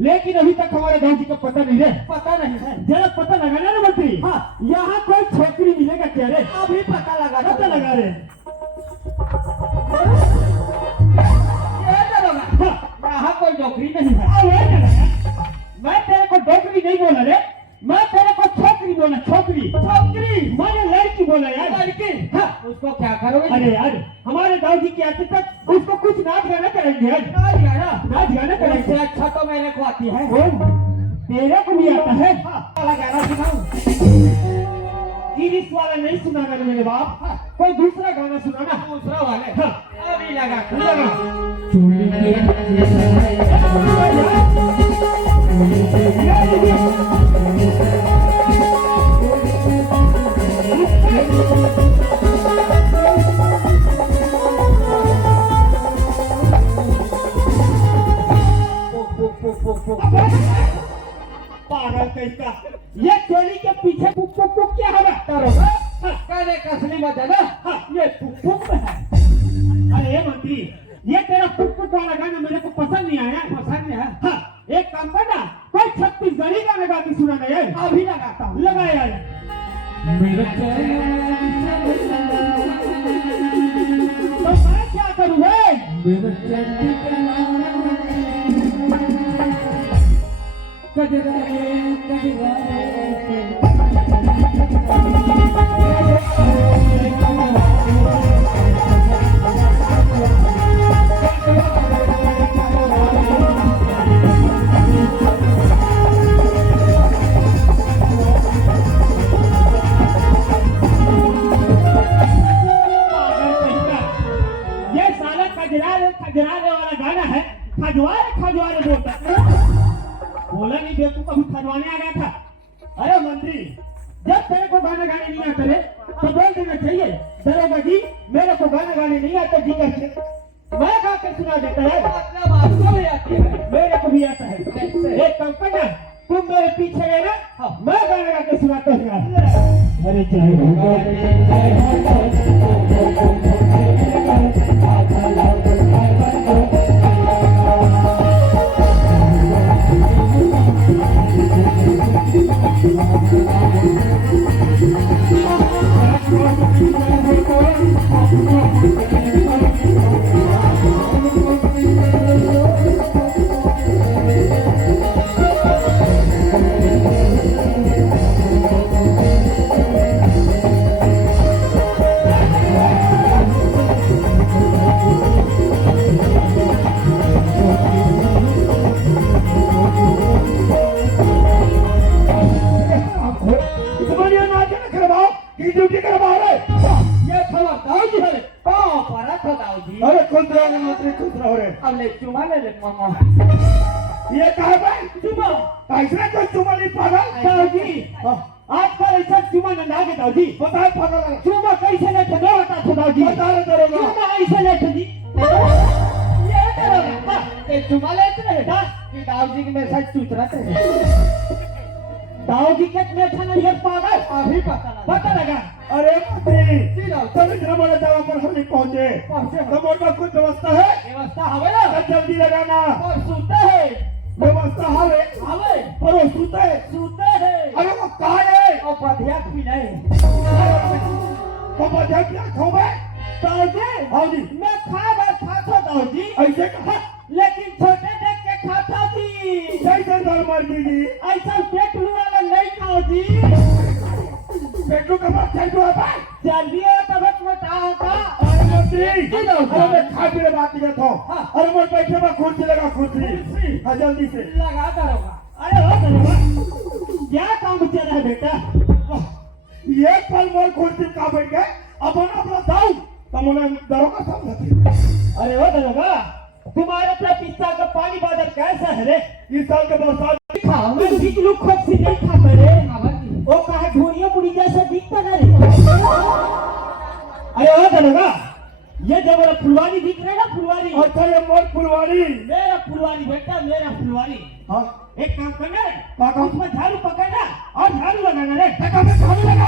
लेकिन अभी तक हमारे गांव जी का पता नहीं है। पता नहीं है, जरा पता लगाना ना मंत्री। हाँ, यहाँ कोई छोकरी मिलेगा क्या रे? अभी पता लगा पता लगा रे। यहाँ कोई नौकरी नहीं है। मैं तेरे को नौकरी नहीं बोला रे, मैं तेरे को छोकरी बोला। छोकरी छोकरी मैंने लड़की बोला यार। लड़की? हाँ। उसको क्या करोगे? अरे यार हमारे गांव जी के आते तक उसको कुछ नाच गाना करेंगे यार। नाच गाना करेंगे। इससे अच्छा तो मेरे को आती है। तेरे को भी आता है? वाला गाना सुनाऊं? गिरीश वाला नहीं सुनाना रे मेरे बाप। कोई दूसरा गाना सुनाना। दूसरा वाले? हाँ। अभी लगा पागल कैसा ये चोली के पीछे पुक पुक पुक क्या होगा? कहने का असली मतलब है ये पुक पुक है। अरे मंत्री ये तेरा पुक पुक वाला गाना मेरे को पसंद नहीं आया। पसंद है? हाँ, एक काम करना कोई छत्तीसगढ़ी गाना गा के सुनाना यार। अभी लगाता हूँ। लगा यार। तो मैं क्या करूँ भाई? खजरारे वाला गाना है। खजवारे बोलता बोला नहीं देखो कभी खजवाने आ गया था। अरे मंत्री जब तेरे को गाना गाने नहीं आता रे तो बोल देना चाहिए दरोगा जी मेरे को गाना गाने नहीं आता जी कैसे मैं गा के सुना देता है। मतलब आपको भी आती है? मेरे को भी आता है। एक काम करना तुम मेरे पीछे रहना मैं गाना गा के सुनाता हूँ। अरे चाहे चुमा ले मामा। ये कहा भाई चुमा ऐसा कोई चुमा नहीं पागल दाऊजी। आजकल ऐसा चुमा न लागे दाऊजी। बताए पागल चुमा कैसे लेते दो बता तो दाऊजी। बता रहे करोगे चुमा ऐसे लेते जी। ये करोगे ये चुमा लेते हैं कि दाऊजी के मेरे साथ चूत रहते हैं। दाऊजी के मेरे नहीं है पागल। अभी पता लगा। अरे मंत्री तब इतना बड़ा जगह पर हम नहीं पहुंचे। तो मोर में कुछ व्यवस्था है? व्यवस्था हवे ना जल्दी लगाना। और सूते है व्यवस्था हवे और वो सूते है। अरे वो कहाँ है? और बढ़िया भी नहीं वो बढ़िया क्या खाओगे दाऊजी? दाऊजी मैं खाता दाऊजी ऐसे कहा लेकिन छोटे देख के खाता जी। कैसे दाल मार जी ऐसा पेटू वाला नहीं खाओ जी। पेटू का बात कैसे होता है? जल्दी हो तब मोटा होगा। अरे मंत्री अरे मैं खा पी ले बात नहीं था। अरे मैं बैठे मैं कुर्सी लगा कुर्सी। हाँ जल्दी से लगा दरोगा। अरे हो दरोगा क्या काम चल रहा है बेटा? ये पल मोर कुर्सी का बैठ गए अपन अपना दाऊ तमने दरोगा समझते। अरे वो दरोगा, तुम्हारे पिस्ता का पानी बादल कैसा है रे? इस साल के बरसात खाओ मैं बिजलू खोप से नहीं खाता रे। वो कहा ढूंढियो मुड़ी जैसा दिखता ना रे। अरे वो दरोगा, ये जो मेरा फुलवारी दिख रहा है ना, फुलवारी। अच्छा ये मोर फुलवारी, मेरा फुलवारी बेटा, मेरा फुलवारी। हाँ एक काम करना रे, काका उसमें झाड़ू पकड़ना और झाड़ू लगाना रे। काका मैं झाड़ू लगा।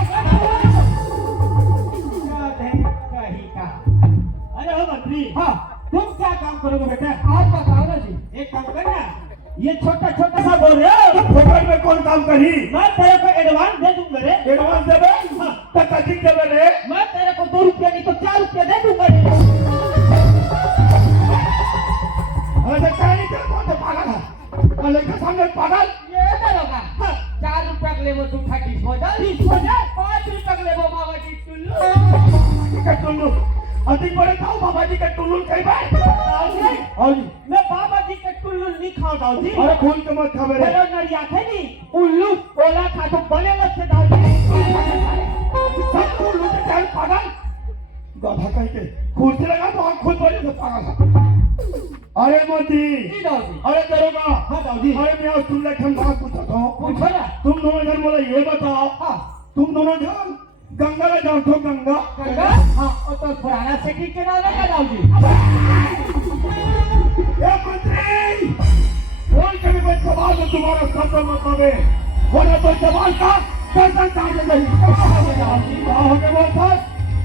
अरे ओ मंत्री, हाँ तुम क्या काम करोगे बेटा? आप बताओ ना जी। एक काम करना, ये छोटा छोटा सा बोल रहे हो, फोकट में कौन काम करी? मैं तेरे को एडवांस दे दूंगा रे। एडवांस देवे? हाँ। तक अधिक देवे रे। मैं तेरे को 2 रुपया नहीं तो 4 रुपया दे दूंगा रे। अरे कहानी क्या कौन से पागल है? अरे के सामने पागल? ये दरोगा, 4 रुपया के लिए वो तुम खटीस हो जा, 20 हो जा, 5 रुपया के लिए वो मामा जी टुल्लू। के टुल्लू अधिक बड़े खाओ बाबा जी के टुल्लू कहीं बात? और मैं बाबा जी के टुल्लू नहीं खाओ दाऊ जी। अरे खून के मत खावे रे। मेरा नरिया थे नहीं, उल्लू ओला खा तो बने लग से दाऊ जी। सब उल्लू के क्या पागल? गाधा कहीं के कुर्सी लगा तो हम खुद बड़े से पागल है। अरे मोदी, अरे दरोगा, हाँ दाऊ जी। अरे मैं तुम लोग हम बात पूछता हूँ। पूछो ना। तुम दोनों जन बोले ये बताओ, तुम दोनों जन गंगा में जाओ तो गंगा? गंगा? हाँ, वो तो पुराना सिटी के नाम है दाऊ जी। ये मंत्री, बोल के भी कोई सवाल में तुम्हारा शब्द मत आवे, वरना तो सवाल का गर्दन काट देगी। हो गया वो सच?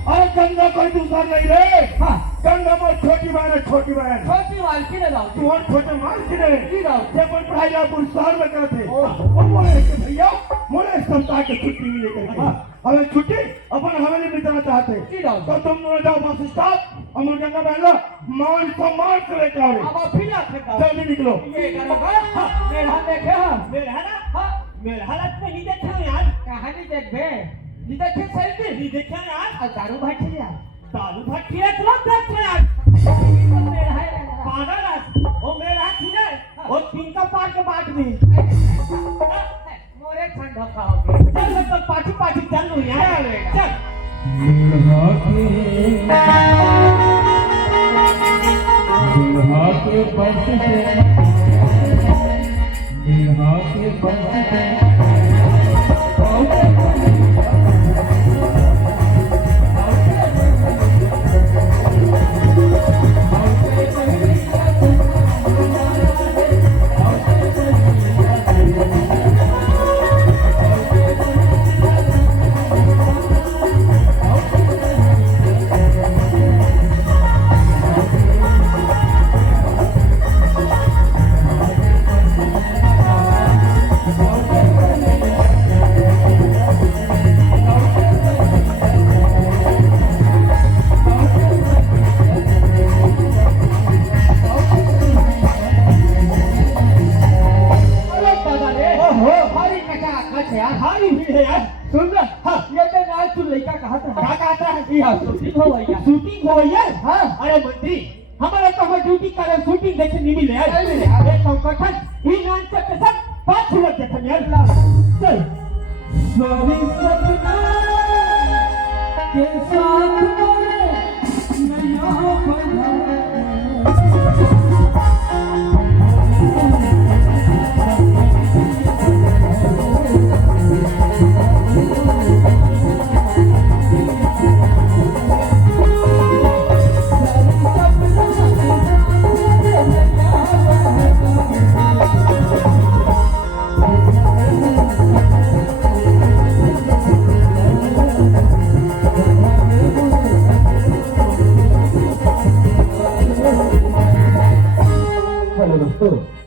अरे गंगा कोई दूसरा नहीं रे। हाँ। गंगा मोर छोटी बहन है, छोटी बहन। छोटी मालकी ने दाऊ जी। तू और छोटे मालकी ने जी दाऊ जी। जब कोई पढ़ाई रायपुर शहर में करते और बोले कि भैया मोरे सप्ताह की छुट्टी मिले करके हमें छुट्टी अपन हवेली में जाना चाहते। जी दाऊ जी। तो तुम दोनों जाओ बस स्टॉप, अमर गंगा बहन लो, मान सम्मान से लेके आओ। अब आप फिर आते दाऊ जी। जल्दी निकलो। ये दरोगा, मेरा देखे हाँ, मेरा ना, हाँ, मेरा हालत में नहीं देखा यार। कहानी देख बे, नहीं देखे सही नहीं देखा यार। और दारू भाट लिया, दारू भाट लिया तो देख यार। मेरा है पागल है, वो मेरा थी ना, वो 3 का पार के बाट दी। मोरे ठंडा खाओगे। चल मैं तो पार्टी पार्टी चल लूँ यार। चल। दुल्हा के बस से, दुल्हा के बस से शूटिंग हो भैया। हाँ। अरे मंत्री, हमारा तो हमें ड्यूटी करे शूटिंग देखे नहीं मिले यार। अरे तो कठन ये नाच के सब 5 मिनट देखे यार। चल। सभी सपना के साथ नया बना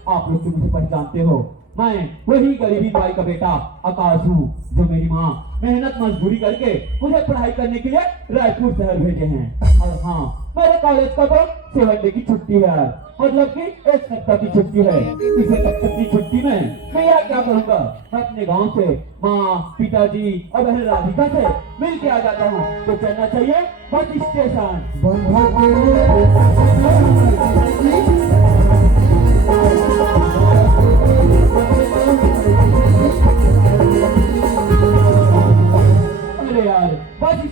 आप लोग मुझे पहचानते हो। मैं वही गरीबी बाई का बेटा आकाश हूँ, जो मेरी माँ मेहनत मजदूरी करके मुझे पढ़ाई करने के लिए रायपुर शहर भेजे हैं। और हाँ, मेरे कॉलेज का तो 7 डे की छुट्टी है, मतलब कि 1 सप्ताह की छुट्टी है। इस सप्ताह की छुट्टी में मैं यार क्या करूँगा, मैं अपने गाँव से माँ, पिताजी और बहन राधिका से मिल के आ जाता हूँ। तो चलना चाहिए बस स्टेशन।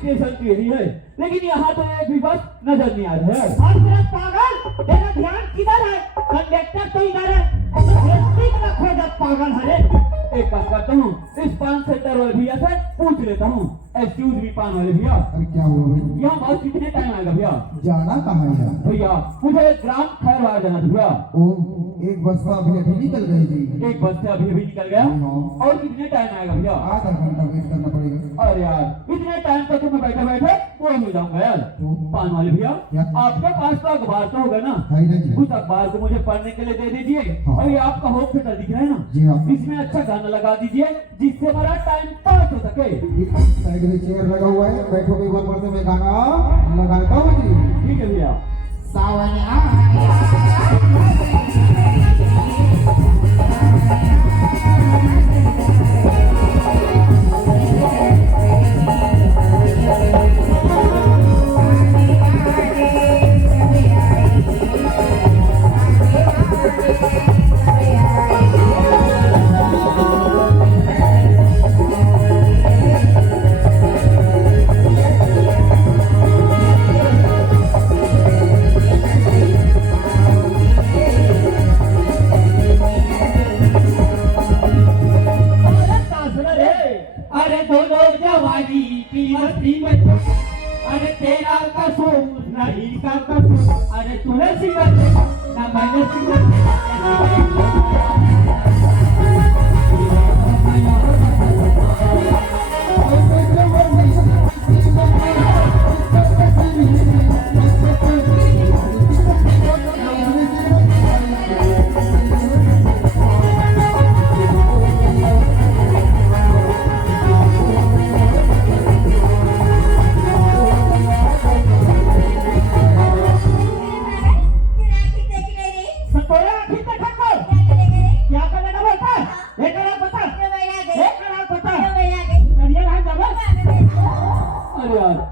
स्टेशन पे ही है, लेकिन यहाँ तो एक भी बस नजर नहीं आ रहा है। और मेरा पागल, तेरा ध्यान किधर है? कंडक्टर तो इधर है, स्पीड ना खोज पागल हरे। एक काम करता हूँ, इस पान सेंटर वाले भैया से पूछ लेता हूँ। एक्सक्यूज मी पान वाले भैया, अरे क्या हुआ भाई? यहाँ बस कितने टाइम आएगा भैया? जाना कहाँ है? भैया मुझे ग्राम खैरवाड़ जाना था भैया। ओ, एक बस तो अभी अभी निकल गई जी। एक बस से अभी अभी निकल गया, हाँ। और कितने टाइम आएगा भैया? आधा घंटा वेट करना पड़ेगा। अरे यार इतने टाइम तक तो मैं बैठे बैठे बोर हो जाऊंगा यार। पान वाले भैया, क्या? आपके पास तो अखबार तो होगा ना? है ना जी? उस अखबार को मुझे पढ़ने के लिए दे दीजिए। हाँ। और ये आपका होम थिएटर दिख रहा है ना? जी हाँ। इसमें अच्छा गाना लगा दीजिए जिससे हमारा टाइम पास हो सके। साइड में चेयर लगा हुआ है, बैठो एक बार पढ़ते मैं गाना लगाता हूँ जी। ठीक है भैया। सावन आया। अरे दोनों जवानी की मस्ती में, अरे तेरा कसूर नहीं का कसूर, अरे तूने सिमरन ना मैंने सिमरन।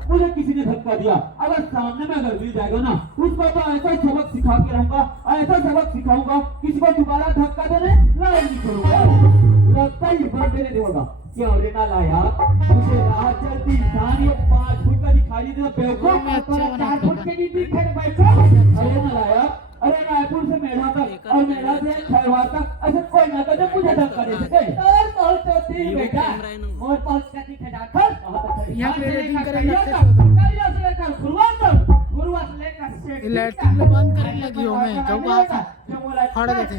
मुझे किसी ने धक्का दिया, अगर सामने में अगर मिल जाएगा ना, उसको तो ऐसा सबक सिखा के रहूंगा, ऐसा सबक सिखाऊंगा, किसी को दोबारा धक्का देने लायक नहीं छोड़ूंगा। लगता ही बंद देने देगा। क्या रे ना लाया, मुझे राह चलती इंसान ये 5 फुट का दिखाई दे बेवकूफ, 4 फुट के नीचे खड़े बैठो। अरे ना लाया, अरे रायपुर से मेढ़ा तक और मेढ़ा से खैरवाड़ तक ऐसे कोई ना करे मुझे धक्का दे सके। और बहुत तो ठीक बेटा, और पास का दिखे जाकर यहाँ पे रेडिंग करेंगे करिया से लेकर गुरुआ से लेकर इलेक्ट्रिक में बंद करने लगी हो मैं जब आता फाड़ देते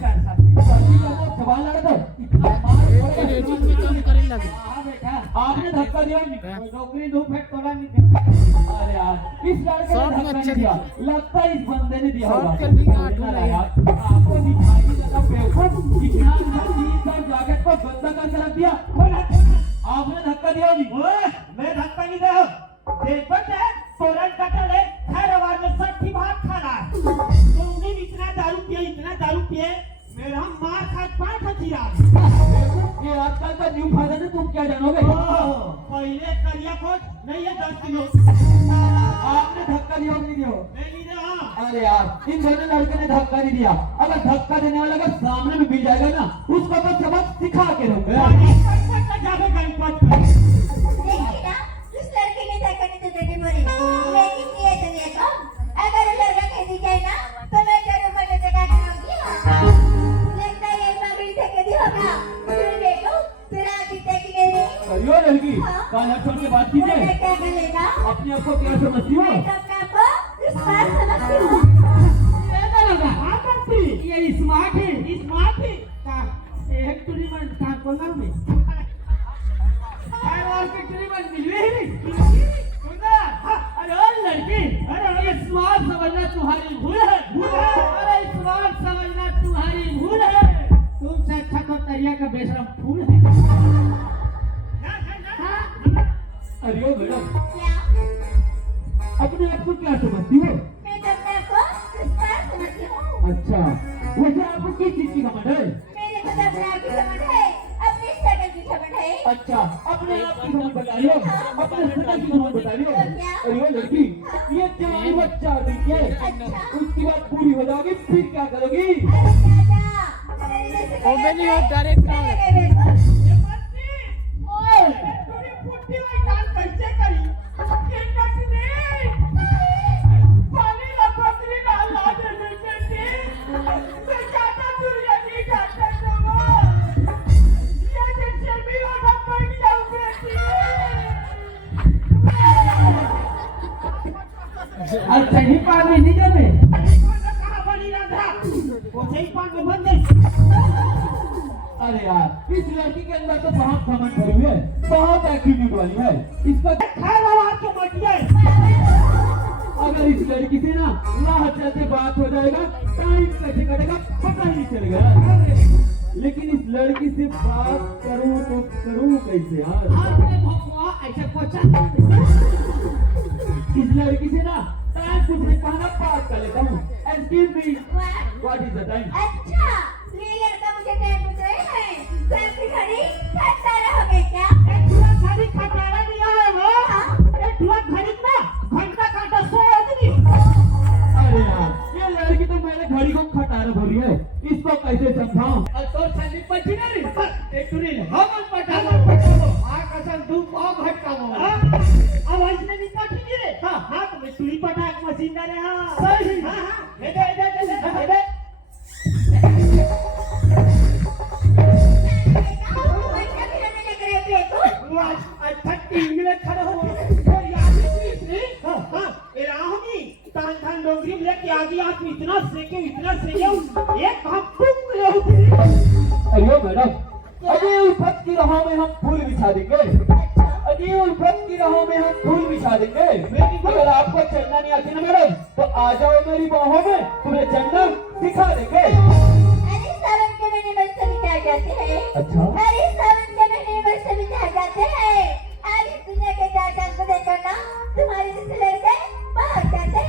सवाल लगा दो इतना रेडिंग में काम करने लगे। आपने धक्का दिया नहीं, नौकरी 2 फीट तोला नहीं दिया। अरे यार इस लड़के ने धक्का नहीं दिया, लगता है इस बंदे ने दिया होगा। शॉर्ट कर भी काट रहा है। आपको दिखाई देता बेवकूफ, इतना सब जैकेट को गंदा करके रख दिया। आपने धक्का दिया नहीं? मैं धक्का नहीं दे, देख बच्चे सोरन कटल है, खैरवाड़ में 60 भाग खाना है। तुमने इतना दारू पिए, मेरा मार खा 5 हथिया। ये आजकल का न्यू फादर है, तुम क्या जानोगे? पहले करिया खोज नहीं है 10 किलो। आपने धक्का दिया नहीं दिया? नहीं दिया। अरे यार इन दोनों लड़के ने धक्का नहीं दिया। अगर धक्का देने वाला अगर सामने में मिल जाएगा ना, उसको तो सबक सिखा के रहूंगा। जावे गणपत देखिए ना, उस लड़के ने धक्का नहीं तो बेटी मरी, लेकिन ये दुनिया को अगर वो लड़का कह दी जाए ना, तो मैं जरूर मजे से काट लूंगी। लगता है ये पगड़ी धक्के दी होगा। फिर देखो, फिर आगे देखने नहीं। करियो लड़की, कान छोड़ के बात कीजिए। मैं क्या करेगा? अपने आप को क्या समझती हो? मैं तो अपने आप को स्मार्ट समझती हूँ। ये स्मार्ट है का एक टूरीमन का कोना में खैरवाड़ के टूरीमन मिले ही नहीं सुना। अरे लड़की, अरे ये स्मार्ट समझना तुम्हारी भूल है। अरे स्मार्ट समझना तुम्हारी भूल है। तुमसे अच्छा तो तरिया का बेशरम फूल है। अरे मैडम, क्या? अपने आप को क्या समझती हो? मैं तो अपने आप को स्मार्ट समझती हूँ। अच्छा, वैसे आपको किस चीज की घमंड है? मेरे को तो अपने आप की समझ है, अपनी शक्ल की समझ है। अच्छा, अपने आप की घमंड बता रही हो, अपने शक्ल की घमंड बता रही हो। अरे लड़की, ये जवानी बच्चा देखिए, उसके बाद पूरी हो जाओगी, फिर क्या करोगी? वो भी नहीं हो डायरेक्ट ना कैसे करी अच्छा ही पानी नहीं जमे अरे यार इस लड़की के अंदर तो बहुत घमंड भरी हुई है, बहुत एटीट्यूड वाली है। इसका अगर इस लड़की से ना राह चलते बात हो जाएगा, टाइम कैसे कटेगा पता ही नहीं चलेगा। लेकिन इस लड़की से बात करूं तो करूं कैसे यार? इस लड़की से ना टाइम कुछ नहीं कहना, बात कर लेता हूँ। Excuse me, what is the time? अच्छा, ये लड़का मुझे टाइम पूछ रहे हैं। तो आपकी घड़ी खट्टा रहोगे क्या? अरे यार ये लड़की तो मेरे घड़ी को खटारा बोल रही है, इसको कैसे समझाऊं? बच्चा खिलाने लेकर आए बेटू। इतना सेके एक हम फूक रहे होते। अरे मैडम, अजय उल्फत की राहों में हम फूल बिछा देंगे, अजय उल्फत की राहों में हम फूल बिछा देंगे। अगर आपको चलना नहीं आती ना मैडम, तो आ जाओ मेरी बाहों में, तुम्हें चलना सिखा देंगे। अरे सावन के महीने में सभी क्या जाते हैं? अच्छा, अरे सावन के महीने में सभी क्या जाते हैं? अरे दुनिया के चार को देखो ना, तुम्हारे जैसे लड़के बाहर जाते हैं।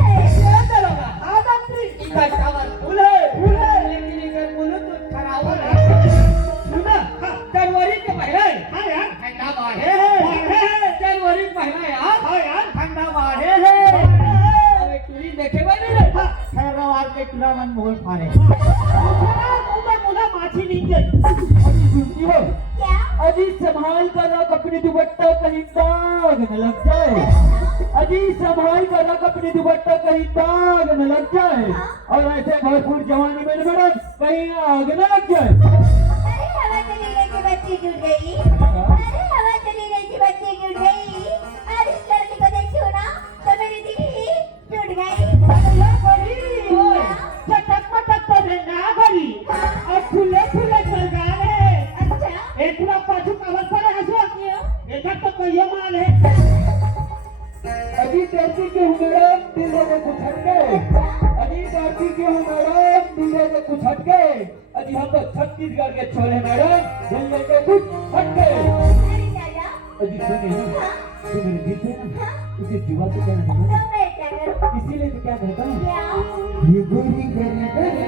जनवरी के महीने ठंडा बाढ़े है। जनवरी के महीना यार ठंडा बाढ़े है। अरे टूरी देखे बने रे ठहरावार के टूरावन मोल फारे मुला माछी नहीं गई। अजी सुनती हो? क्या? अजी संभाल कर रख अपनी दुपट्टा, कहीं दाग न लग जाए। अजी संभाल कर रख अपनी दुपट्टा, कहीं दाग न लग जाए। और ऐसे भरपूर जवानी में मैडम कहीं आग न लग जाए। अरे हवा चली गई कि बत्ती जुड़ गई। अरे हवा चली गई कि बत्ती जुड़ गई। और इस लड़की को देखियो ना, तो मेरी दिल ही टूट गई। चटक मटक तो ना भरी और खुले खुले सरकार है। अच्छा, एक पूरा पाछू कवर पर हंसो क्यों? एक तो कोई माल है। अजी डरती क्यों मैडम, दिल में कुछ हटके। अजी डरती क्यों मैडम, दिल में कुछ हटके। अजी हम तो छत्तीसगढ़ के छोरे मैडम, दिल में कुछ हटके। अरे दादा, अजी सुनिए ना, जो मेरे दिल से ना उसे जुआ से कहना तो था, मैं क्या करूं? इसीलिए तो क्या कहता हूँ, क्या? ये गोरी गरी गरी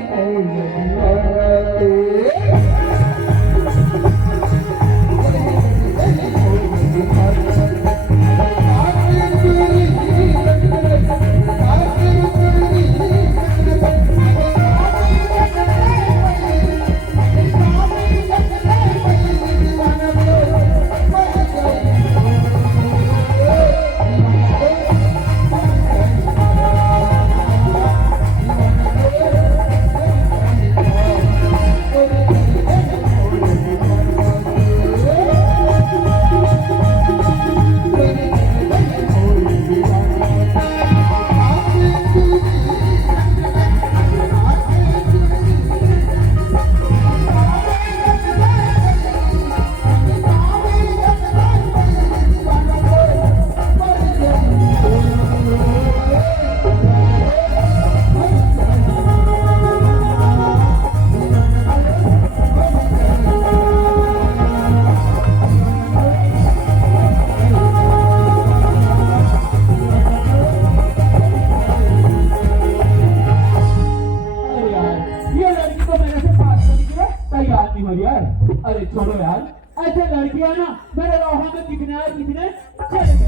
अरे छोड़ो यार, ऐसे लड़कियां ना मेरे राहों में कितने चले गए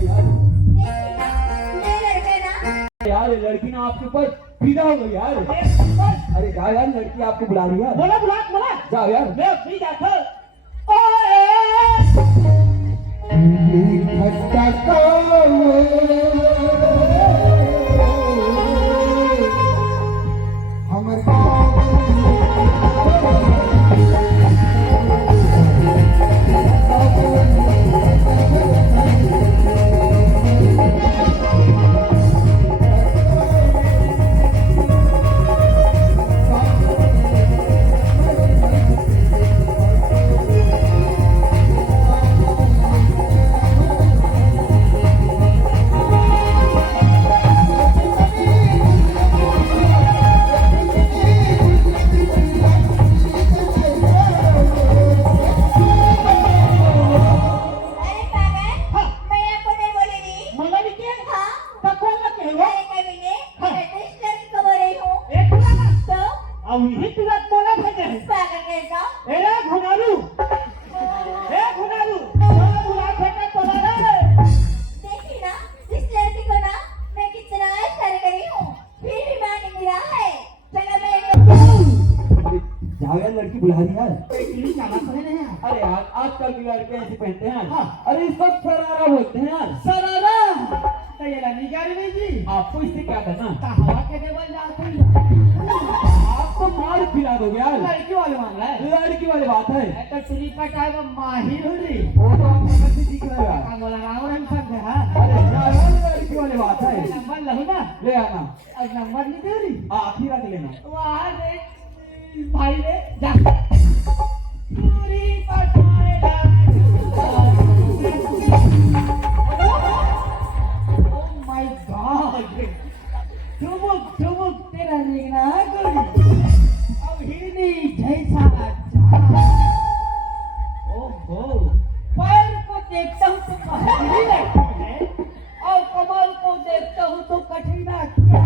यार। ये लड़के ना, यार ये लड़की ना आपके ऊपर फिदा हो गई यार। अरे जाओ यार, लड़की आपको बुला रही है। बोला जाओ यार। मैं भी जाता खट्टा बुला रही यार। इतनी काला पहने हैं अरे यार आजकल की लड़के ऐसे पहनते हैं। हाँ। अरे इसको शरारा बोलते हैं यार। सरारा तो ये लनी गाड़ी नहीं जी आपको इससे क्या करना? ता हवा के देवल जाते हैं आपको मार खिला दोगे यार। लड़की वाले मामला है लड़की वाली बात है। तो श्री पटाई में माहिर हो रही वो तो आप समझ से सीख रहे हो यार। बोला राम राम सब हाँ अरे यार लड़की वाली बात है। नंबर लहू ना ले आना। अब नंबर नहीं दे रही आप ही रख लेना। वहाँ रे भाई रे जा पूरी पटाएगा ओह माय गॉड चुमुक तेरा निगना गोरी अब ही नहीं जैसा ओहो पैर को देखता हूँ तो कठिन लगती है और कमर को देखता हूँ तो कठिन लगती है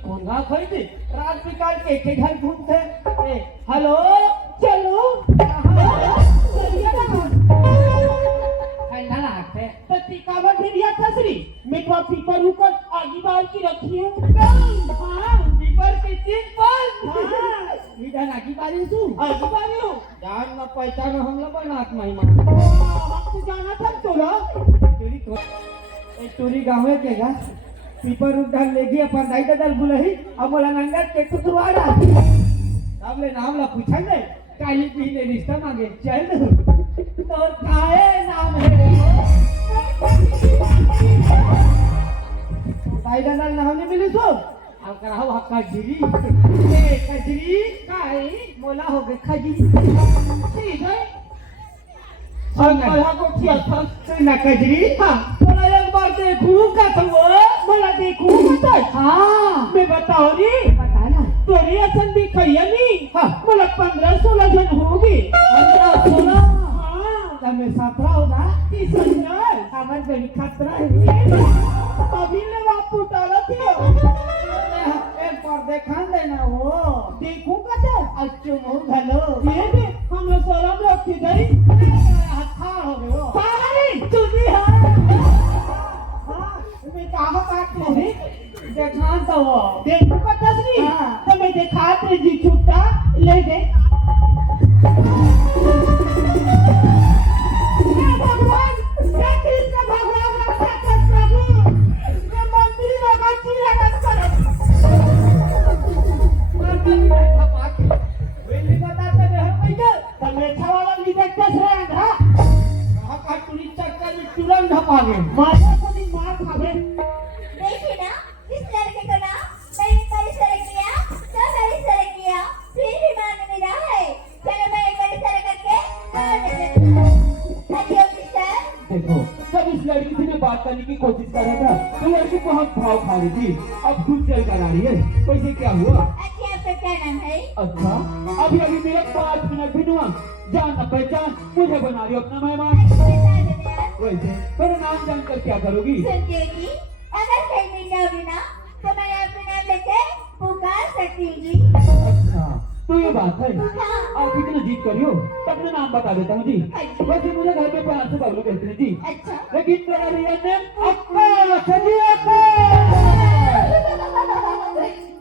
कौन गा खरीदे रात निकाल के एक घर घूमते हेलो चलो टिकावा ढेरिया खसरी मिठवा पीपर ऊपर आगी बाल की रखी है पीपर की तीन पर इधर आगी बाली तू आगी बाली हो जान ना पहचान हम लोग बनात महिमा हम तो जाना था तोला टोरी गाँव है क्या पीपर उधर ले गई अपन दाई दादल बुलही अब बोला नंगा के कुतवाड़ा अब ले नाम ला पूछा ने काली भी ने रिश्ता मांगे चल तो काहे नाम है दाई दादल नाम नहीं मिली सो अब कराओ हक्का गिरी ए कजरी काहे मोला हो गए खजरी ठीक है मला को किया था ना कजरी हां बोला एक बार देखूं का तो बोला देखूं बता हां मैं बताओ री बता ना तोरी असन भी खैया नहीं हां बोला 15-16 जन होगी 15-16 हां तब मैं 17 होगा 30 जन हमारे बड़ी खतरा है अभी ले बापू डाला थे एक बार देखा देना वो देखूं का तो अच्छो मुंह घलो ये भी हम लोग शरम रखी गई हथा हो गए वो पागल तुझी है हां मैं कहां बात नहीं देखा तो वो देखो का तस्वीर तो मैं देखा तेरे जी छुट्टा ले दे भगवान क्या कृष्ण भगवान रक्षा कर प्रभु ये मंदिर लगा ची लगा कर वेली बताते रहे भैया तमेठा वाला लिखत रहा था कहां का टुरी चक्कर में तुरंत ढपागे मारा को नहीं मार खावे देखिए ना इस लड़के को ना मैंने परिसर किया सब परिसर किया फिर भी मान नहीं रहा है चलो मैं एक परिसर करके अजी ऑफिसर देखो जब इस लड़की से मैं बात करने की कोशिश कर रहा था तो लड़की बहुत भाव खा रही थी। अब खुद चल कर आ रही है। वैसे क्या हुआ? अच्छी आपका क्या नाम है अच्छा अभी अभी मेरे 5 मिनट भी हुआ जान न पहचान मुझे बना रही हो अपना मेहमान। वैसे मेरा नाम जानकर क्या करोगी? सुनते जी अगर कहीं मिल जाओगी ना तो मैं आपका नाम लेके पुकार सकती हूँ अच्छा तो ये बात है। हाँ। आप इतना जीत करियो तो अपना नाम बता देता हूँ जी। वैसे मुझे घर में 5 से बबलू कहते हैं जी। अच्छा लेकिन मेरा रियल नेम अक्का सजी अक्का।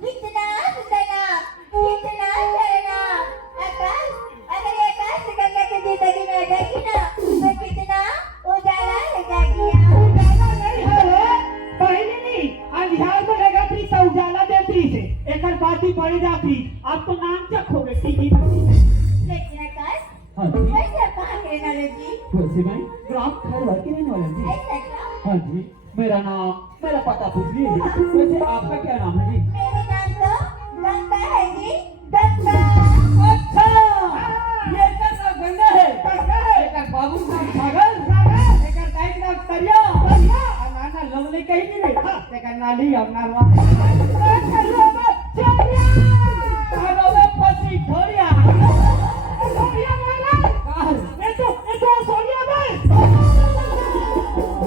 कितना सुंदर नाम कितना प्यारा नाम आकाश अगर ये आकाश से गंगा की जिंदगी में आ जाएगी ना तो कितना उजाला हो जाएगी उजाला नहीं है पहले नहीं अंधियार में लगा थी तो उजाला देती से एकर बाती पड़ी जाती अब तो नाम चक हो गई थी लेकिन आकाश हाँ जी। वैसे आप कहाँ के रहने वाले जी वैसे मैं ग्राम खरवार की रहने वाला हूँ जी। ऐसा क्या हाँ जी मेरा नाम मेरा पता पूछ लीजिए। वैसे आपका क्या नाम है जी? मेरा नाम तो गंगा है जी गंगा अच्छा ये कैसा गंगा है एकर बाबू नाम सागर एकर दाई नाम करिया नाना लवली कहीं नहीं एकर नाली और नालवा चलो चलिया अरे फसी ढोरिया ढोरिया वाला ये तो सोनिया भाई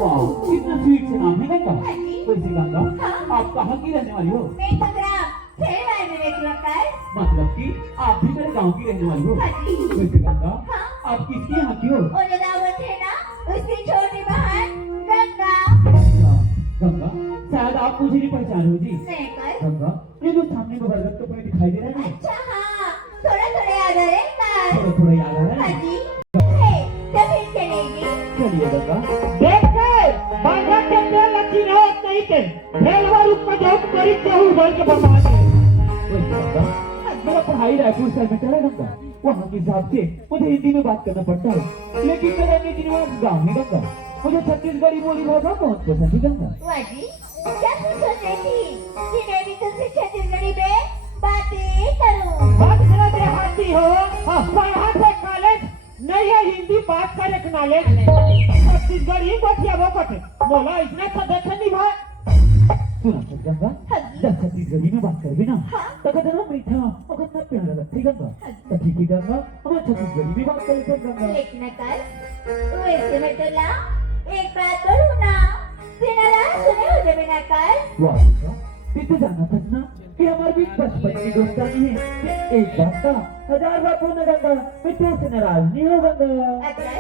वाह कितना स्वीट से नाम है गंगा। हाँ जी। वैसे गंगा हाँ। आप कहाँ की रहने वाली हो? मैं तो ग्राम खेलवाए में रहती हूँ आकाश मतलब कि आप भी मेरे गांव की रहने वाली हो? हाँ जी। वैसे गंगा हाँ। आप किसके यहाँ की हो? और जो दावत है ना उसकी छोटी बहन गंगा अच्छा, गंगा शायद आप मुझे नहीं पहचान हो जी। नहीं कर गंगा ये जो सामने को बरगद का पेड़ दिखाई दे रहा है ना अच्छा हाँ थोड़ा हमारी केहू बन के बर्बाद है। वही गंगा, मेरा पढ़ाई रायपुर शहर में चला गंगा, वहाँ के हिसाब से मुझे हिंदी में बात करना पड़ता है, लेकिन मेरा निजी निवास गाँव है गंगा, मुझे छत्तीसगढ़ी बोली भाषा बहुत पसंद है गंगा। वाजी, क्या तू सोच रही थी कि मैं भी तुमसे छत्तीसगढ़ी में बातें करूं? बात करा देहाती हो, वहाँ से कॉलेज नहीं है हिंदी बात करे के नॉलेज छत्तीसगढ़ी बतिया बकट बोला इतना सदस्य निभा। सुना सर गंगा, जब छत्तीसगढ़ी में बात कर भी ना तो कहते ना मीठा और कितना प्यारा लगता है गंगा, तो ठीक है गंगा, हम छत्तीसगढ़ी में बात करें सर गंगा। लेकिन कर वैसे मैं तो ला एक बात बोलूं ना, बिना ला सुने हो जब बिना कर। वाह गंगा, ये तो जाना था ना कि हमारे बीच बचपन की दोस्तानी है, एक बात का 1000 बात होना गंगा, मैं तुमसे नाराज नहीं हो गंगा। अगर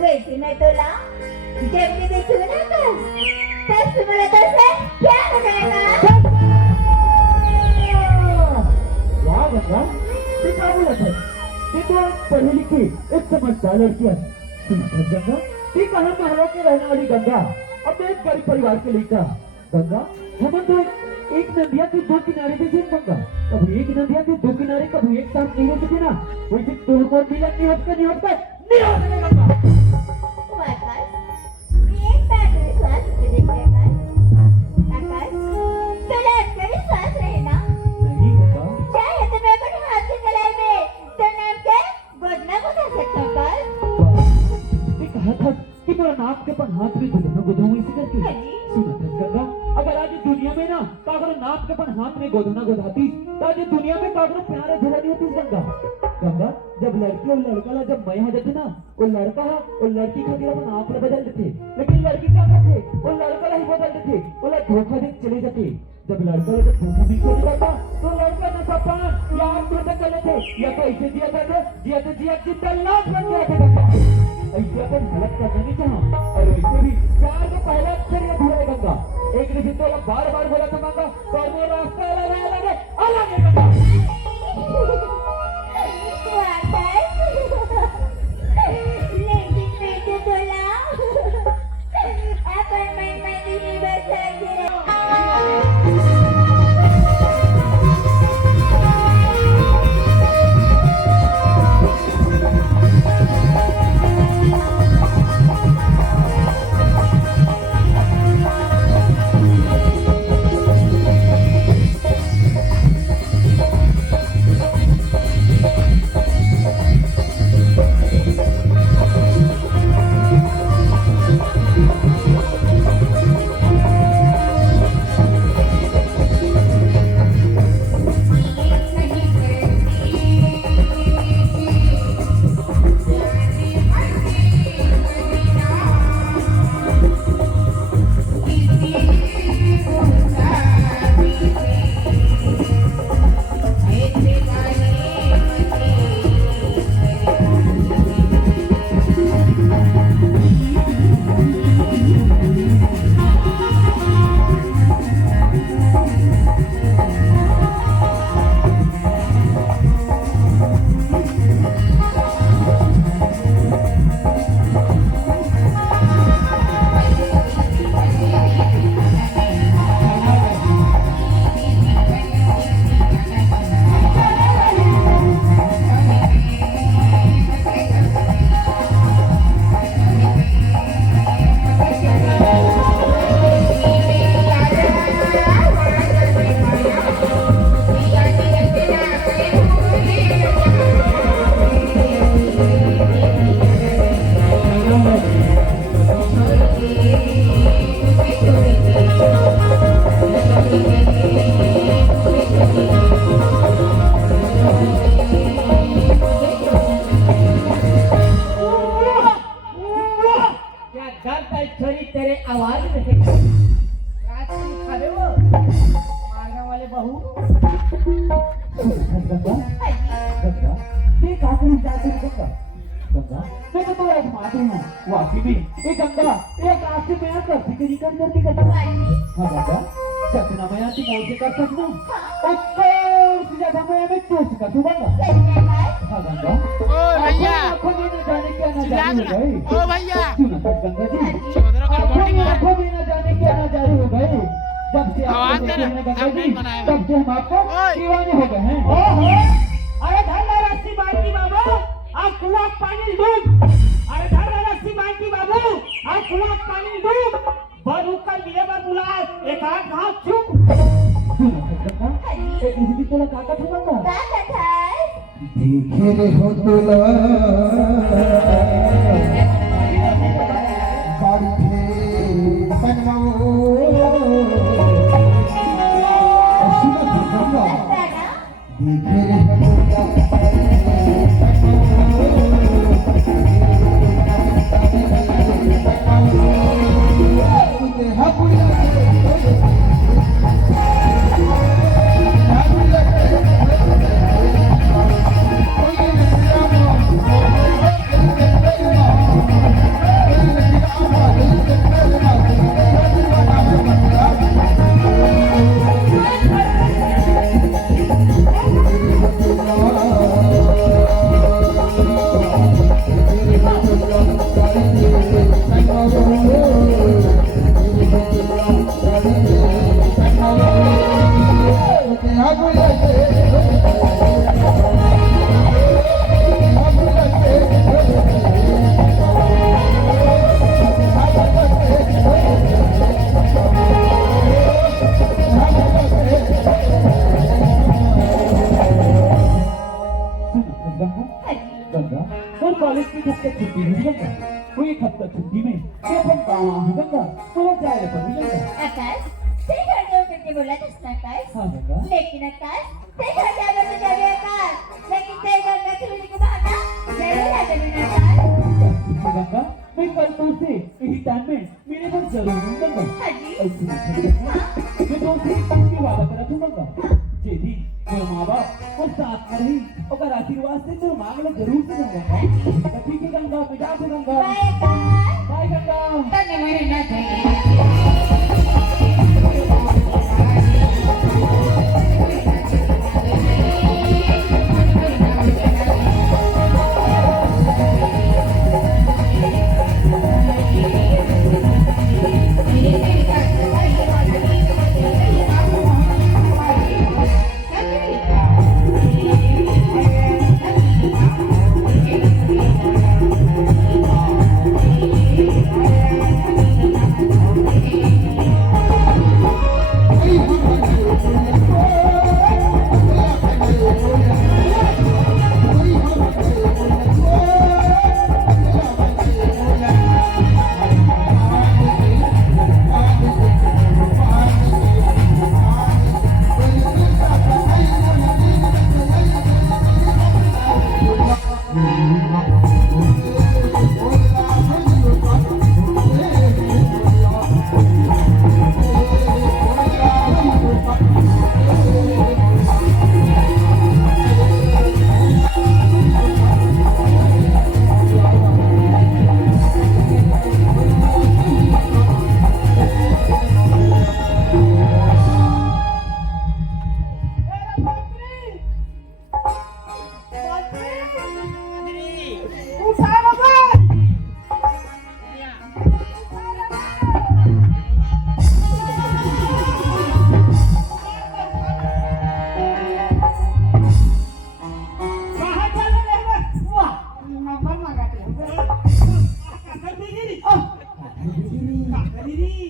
वैसे मैं तो ला जब भी देखूं ना कर तब तुम्हारा दोस्त क्या हो जाएगा? वाह गंगा, ये क्या बोला था, ये तो पढ़ी लिखी एक समझदार लड़की है। सुना था गंगा, ये कहाँ महलों के रहने वाली गंगा, अब एक गरीब परिवार के लड़का गंगा, हम तो एक नदिया के दो किनारे पे थे गंगा, कभी एक नदिया के दो किनारे कभी एक साथ नहीं हो सके ना, वैसे तोड़ मोड़ मिलन नहीं हो सकता नहीं हो सके गंगा। वाकई एक बात विश्वास से देखने का आकाश चला कर विश्वास रहे ना, नहीं गंगा, चाहे तो मैं अपने हाथ से गलाई में तो नाम के गोदना बता सकता कर। ये कहा था कि मेरा नाम के अपन हाथ में गोदना गोदूं इसे करके। हाँ जी। सुना था गंगा, अगर आज दुनिया में ना कागर नाप के अपन हाथ में गोदना गोदाती तो आज दुनिया में कागर प्यारे झुलानी होती गंगा। गंगा, जब लड़की और लड़का ला जब मैं आ जाते ना, वो लड़का और लड़की खातिर अपन आप बदल देते, लेकिन लड़की क्या करते वो लड़का ला ही बदल देते, वो धोखा दे चले जाते। जब लड़का जब धोखा नहीं छोड़ जाता तो लड़का नशा पान या आत्महत्या कर लेते, या तो ऐसे जिया करते जिया जिंदा लाश बन के रखे गंगा। ऐसे अपन हालत करना नहीं चाहा, और वैसे भी प्यार का पहला अक्षर ये धुरे गंगा, एक ने जिंदा बार बार बोला था गंगा तो वो रास्ता अलग है गंगा। लेकिन मैं तो बोला अपन मन में नहीं बैठा गिरा। गंगा गंगा ये काकू जाते गंगा गंगा मैं तो एक माते हूँ वाकई में ये गंगा एक रास्ते में आकर फिक्री करती गंगा हाँ गंगा चकना मैं आती मोड़ के कर सकूँ और ज्यादा मैं में तो उसका तू गंगा हाँ गंगा ओ भैया आँखों में न जाने क्या न जाने हो गई ओ भैया सुना गंगा जी चौधरा का बॉडी में आँखों में न जाने क्या न जाने हो गए जब से आवाज आपको दे देखते रहा, हैं गंगा अब जी, नहीं बनाएगा। तब से हम आपको ओए। दीवाने हो गए हैं। ओहो अरे धरला रस्सी बांधी बाबू आज खुला पानी डूब अरे धरला रस्सी बांधी बाबू आज खुला पानी डूब बरू कर मिले बर बुला एक आध घास चुप सुनो सज्जन एक इसकी थोड़ा ताकत है ना ताकत है देखे रे हो तुला गाड़ी थे बनवाओ सुनो सुनो लगता है ना देखे रे हो तुला गंगा और कॉलेज की कब तक छुट्टी नहीं गंगा वो एक हफ्ता छुट्टी में फिर अपन कहाँ हैं गंगा बोला जाए तो नहीं गंगा आकाश ते घर जाओ करके बोला था आकाश हाँ गंगा लेकिन आकाश ते घर जाओ तो जावे आकाश लेकिन ते घर में चलने के बहाना जरूर आ जावे आकाश गंगा मैं कल तुमसे यही टाइम में मेरे घर जरूर हूँ गंगा हाँ जी ऐसी मैं तुमसे एक काम की वादा करा था गंगा जेदी मेरे माँ बाप और साथ में ही और आशीर्वाद से तो मांग ले जरूर से गंगा ठीक है गंगा मैं जा गंगा बाय आकाश बाय गंगा तने मेरे ना चाहिए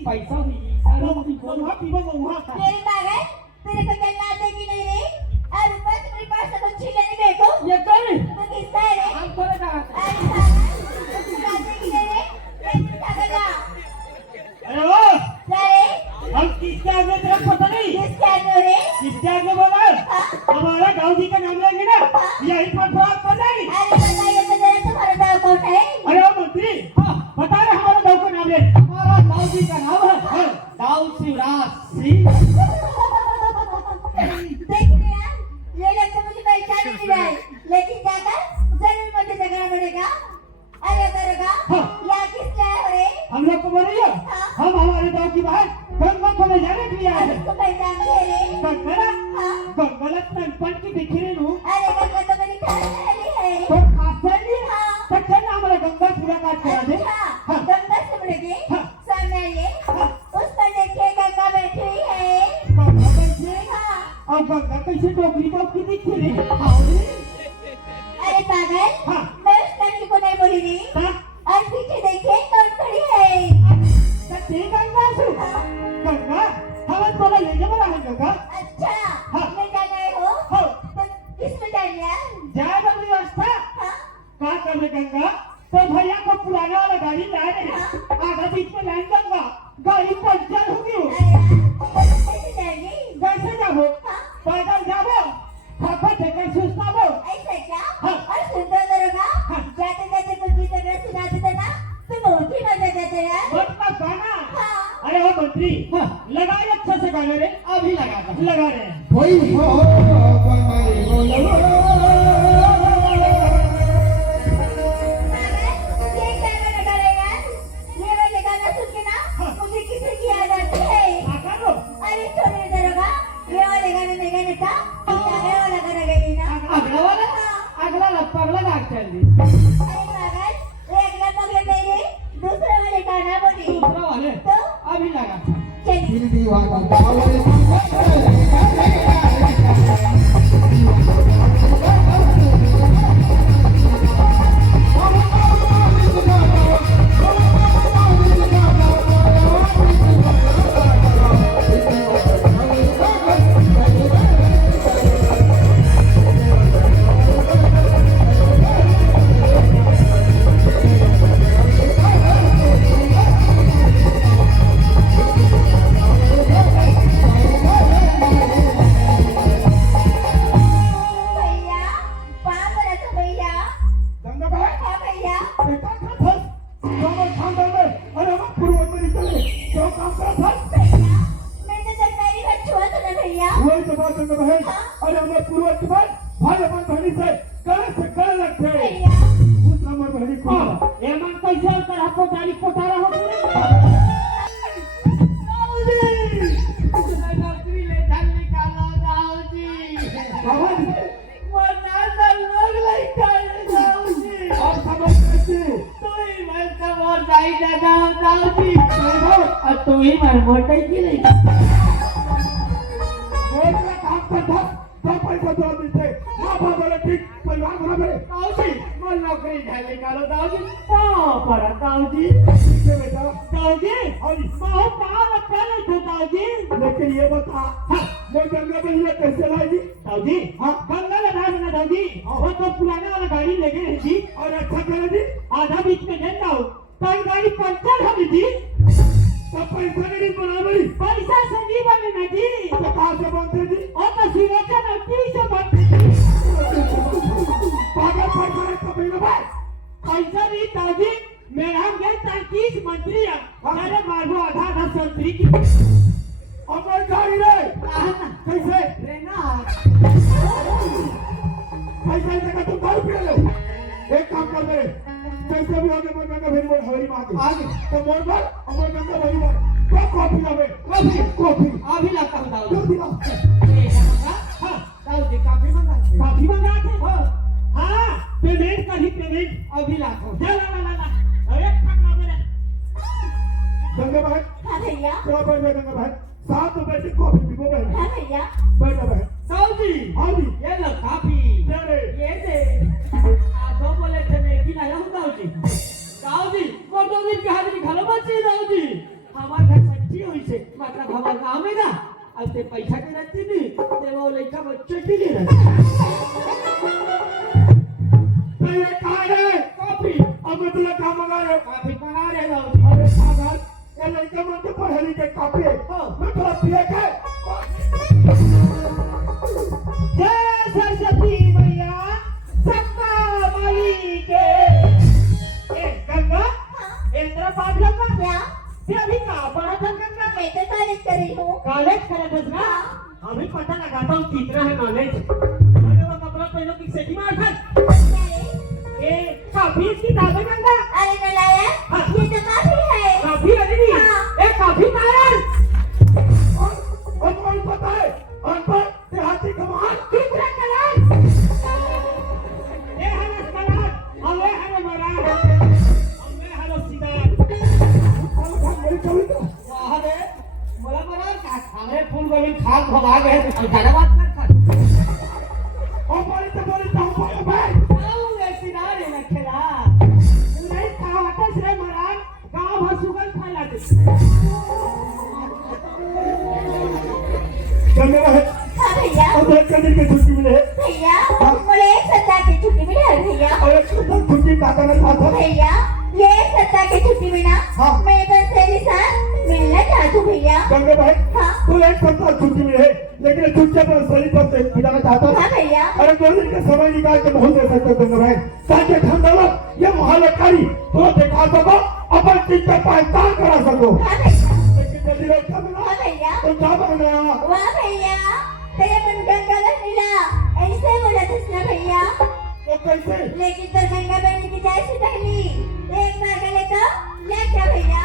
पैसा भी मेरी बात है तेरे को जन्नत देगी नहीं रे और ऊपर से मेरे पास सब अच्छी नहीं देखो ये कर तो किसका है रे हम थोड़ा का अरे साला जन्नत देगी नहीं रे ये क्या करेगा अरे ओ क्या रे हम किसके आगे तेरा पता नहीं किसका है रे किसके आगे बोला हमारा गांव जी का नाम लेंगे ना यही पर बात कर नहीं अरे बताइए तो जरा तुम्हारा नाम कौन है अरे ओ मंत्री हाँ बता रहे हमारे गांव का नाम ले हमारा गांव जी का नाम है गांव शिवराज सिंह देख रहे हैं ये लोग तो मुझे पहचान नहीं रहे लेकिन जाकर जरूर मुझे झगड़ा पड़ेगा अरे करेगा या किस लिए हो रे हम लोग को बोलिए हम हमारे गांव की बाहर गंगा को ले जाने के लिए आए हैं इसको पहचान दे रे गंगा हाँ गंगा तनपन की दिख रही हूँ अरे गंगा तो मेरी खास सहेली है तो खास है हाँ तो चल ना हमारा गंगा पूरा काट करा दे अच्छा गंगा से मुड़ेगी सामने आइए उस पर देखिए गंगा बैठी हुई है कैसे टोकरी दिखती रे अरे पागल हाँ। मैं उस लड़की को नहीं बोली थी हाँ और पीछे देखिए कौन खड़ी है ते गंगा सु गंगा हवन तोला ले जा बड़ा है गंगा अच्छा हाँ। मैं जाना है हो हो तो किस में जाना जाएगा व्यवस्था हाँ का कर रहे गंगा तो भैया को पुराने वाला गाड़ी ला रहे हैं आधा बीच में लाइन गंगा गाड़ी पंचर हो गई अरे कैसे जाएंगी कैसे जाबो हाँ। पैदल जाबो खापा ठेकर सुस्ताबो ऐसा क्या हाँ। और सुंदर दरोगा हाँ। जाते जाते कुछ भी जगह सुना देते ना तो बहुत ही मजा देते यार मतलब गाना हाँ। अरे वो मंत्री लगाए अच्छा से गाने रे अभी लगा रहे हैं कोई हो बनाई बोलो ये गाना लगा रहे यार ये वाले गाना सुन के ना मुझे किसी की याद आती है आकर लो अरे छोड़े दरोगा ये वाले गाने नहीं गाने का आगे वाला गाना गाइए ना अगला वाला हाँ। अगला पगला गाग चल दी अरे पागल ये अगला पगले मेरे दूसरे वाले गाना बोली दूसरा वाले तो अभी लगा चलिए दिल दीवाना बावरे भैया पाप रहा तो भैया गंगा भाई हाँ भैया बेटा का था जो खानदान में अरे हम पूर्व में निकले जो काम करा था भैया मैं तो सरकारी बच्चों था ना भैया वही तो बात गंगा भाई अरे हमें पूर्व के बाद भाई अपन बहनी से गले लगते भैया उस नंबर बहनी को ये मन कैसे कर आपको गाड़ी पोटारा हो गई नौकरी ले धन निकालो दाऊजी आवाज वरना सब लोग लेकर दाऊजी आप समझ कैसे तू ही मन का मोर जाई दाऊजी और तू ही मन मोटाई की नहीं वो का काम करता सब पैसा दो मिलते मां बाप वाले ठीक परिवार बना मेरे दाऊजी मोर नौकरी धन निकालो दाऊजी पर दाऊजी ठीक है बेटा दाऊजी और बहुत पार पहले थे दाऊजी लेकिन ये बता मैं गंगा में ये कैसे लाएगी दाऊजी हाँ गंगा लगा देना दाऊजी वो तो पुराने वाला गाड़ी लेके है जी और अच्छा करेगी आधा बीच में देता हूँ कई गाड़ी पंचर हो गई जी तो पैसा नहीं बराबरी पैसा से नहीं बनेगा जी तो कहाँ से बनते जी और तो सिलेक्शन नौकरी से बनते जी पागल पैसा नहीं कभी ना भाई पैसा नहीं दाऊजी मेरा हम गए 33 मंत्री है अरे मारो आधा संतरी की और मैं गाड़ी ले कैसे लेना पैसा जगह तुम दारू पी लो एक काम कर मेरे कैसे भी आगे मैं गंगा भेरी बोल हमारी माँ के आगे तो मोर पर और मैं गंगा भेरी बोल क्या कॉफी लावे कॉफी अभी लाता हूँ दाऊजी जल्दी ला हाँ दाऊजी काफी मंगा थे हाँ पेमेंट का ही पेमेंट अभी लाता हूँ ला अरे ठगना मेरे गंगा भाई हाँ भैया चलो बैठ जा गंगा भाई 7 रुपए की कॉफी पी गो भाई हाँ भैया बैठ जा भाई दाऊजी हाँ जी ये लो काफी दे रे ये दे आप दो बोले थे मैं कि लाया हूँ दाऊजी वो दो दिन की हाजिरी घलो बच्चे दाऊजी हमारे घर सच्ची हुई से मतलब हमारे गाँव में ना अब ते पैसा के रहती नहीं ते वो लड़का बच्चे की नहीं रहती तो ये कहाँ है काफी अब मैं तुला काम मंगा रहे हो काफी मंगा रहे दाऊजी अरे पागल ये लड़का मन तो पढ़े के काफी है मैं थोड़ा पिए के जय सरस्वती मैया सबका मालिक ए गंगा ए तेरा बाप लगा क्या ते अभी कहाँ पढ़ा था गंगा मैं तो कॉलेज कर रही हूँ कॉलेज करा था ना अभी पता लगाता हूँ कितना है नॉलेज अरे वो कपड़ा पहनो की सेटी मार कर ए काफी इसकी दादा गंगा अरे नलाया हाँ। ये तो काफी है काफी अरे नहीं हाँ। ए काफी नारायण और कौन पता है अनपढ़ देहाती कमाल चुप रह कलाल ए हरस कलाल और ए हरे मरार और ए हरो सिदार मेरी कभी तो वाह रे मला मरार का खारे फूल गोविंद खान भगा गए तो धन्यवाद कर करने वाले हाँ भैया अब एक दिन की छुट्टी मिले भैया मुझे एक सप्ताह की छुट्टी मिली है भैया और एक सप्ताह छुट्टी का करना चाहता भैया ये एक सप्ताह की छुट्टी बिना हाँ। मैं बस तेरे साथ मिलना चाहती हूँ भैया गंगे भाई हाँ। तो एक सप्ताह छुट्टी मिले लेकिन छुट्टी पर शरीर पर से बिताना चाहता हूँ हाँ भैया अरे 2 दिन का समय निकाल के बहुत दे सकते गंगे भाई ताकि ठंडा ये मोहल्लेकारी तो दिखा सको अपन चीज का पहचान करा सको हाँ भैया लेकिन जल्दी लोग हाँ भैया तो क्या बन रहा वाह भैया तेरे मन गंगा का नीला ऐसे बोला था भैया तो कैसे लेकिन तो गंगा बहन की जाए से पहली एक बार गले तो ले क्या भैया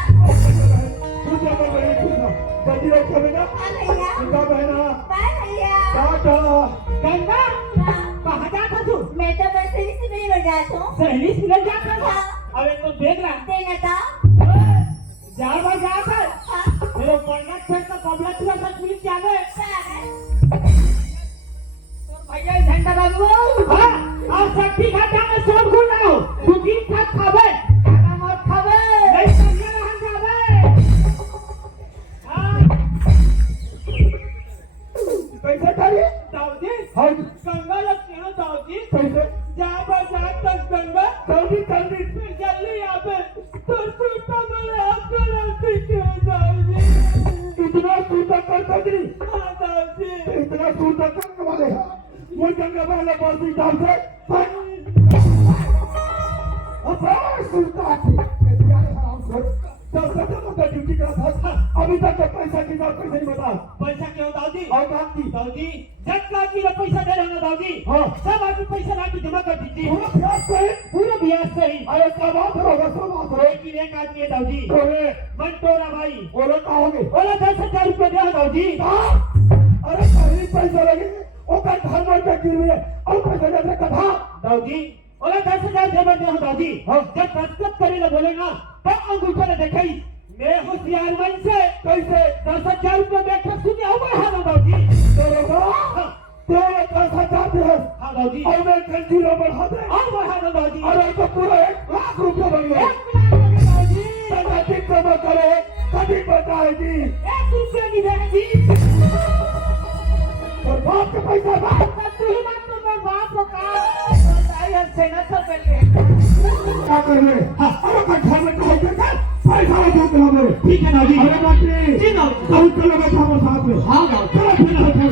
तू क्या कर रही है जल्दी लोग चलेगा हाँ भैया गंगा बहना बाय भैया टाटा गंगा हाँ। कहाँ जाता तू मैं तो बस तेरी से मिल जाता हूँ सहेली से मिल जाता था हाँ। अबे तो देख रहा देना था जा बार जा कर हाँ मेरे पढ़ना फिर तो कबला तुला सब पुलिस क्या गए भैया झंडा बाबू हाँ और सब ठीक है क्या मैं सोच घूम रहा हूँ तू भी साथ खावे खाना मत खावे नहीं तो ये रहन जावे हाँ कैसे करिए दाऊदी हाँ गंगा लगती है दाऊदी कैसे जा बाजार तक गंगा जल्दी जल्दी फिर जल्दी यहाँ पे तो सूटा मेरे हाथ में रहती क्यों दाऊदी इतना सूता कर दी हाँ दाऊदी इतना सूता करने वाले हैं वो गंगा बहना बस हिसाब से ड्यूटी करा था अभी तक का पैसा की बात कैसे नहीं बता पैसा क्यों दाऊदी और बात की दाऊदी जब का की पैसा दे रहे हो दाऊदी हाँ। सब आदमी पैसा ला के जमा कर दीजिए पूरा प्रयास करें पूरा ब्याज सही अरे क्या बात होगा सब बात हो लेकिन एक आदमी है दाऊदी बोले मंटोरा भाई बोले कहोगे बोला 10,000 रुपया दे दाऊदी अरे पहली पैसा लगे वो का घर में पे गिर गए और पैसा देने कथा दाऊदी बोला 10,000 दे दे दाऊदी हाँ। जब दस्तखत करे ना बोले ना तब अंगूठा ने दिखाई मैं होशियार मन से कैसे 10,000 रुपया बैठा सुने हुआ है ना दाऊदी तेरे तेरे पैसा चाहते हैं हाँ दाऊदी और मैं कंजीरो बढ़ा दे और बढ़ा दो दाऊदी अरे तो पूरा 1 लाख रुपया बन गया 1 लाख दाऊदी संगठित जमा करे कभी बताएगी 1 रुपया नहीं देगी और बाप का पैसा था तू ही बात तो मैं बाप को कहा आई हम सेना सब पहले क्या कर रहे अरे घर में कहो के पैसा दो के हमारे ठीक है दाऊदी अरे मंत्री जी दाऊदी बहुत चलो बैठा हमारे साथ में हाँ दाऊदी चलो फिर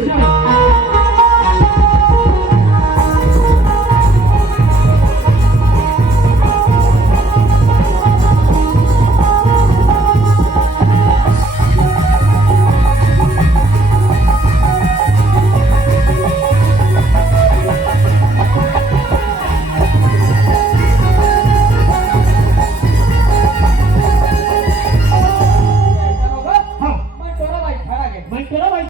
अच्छा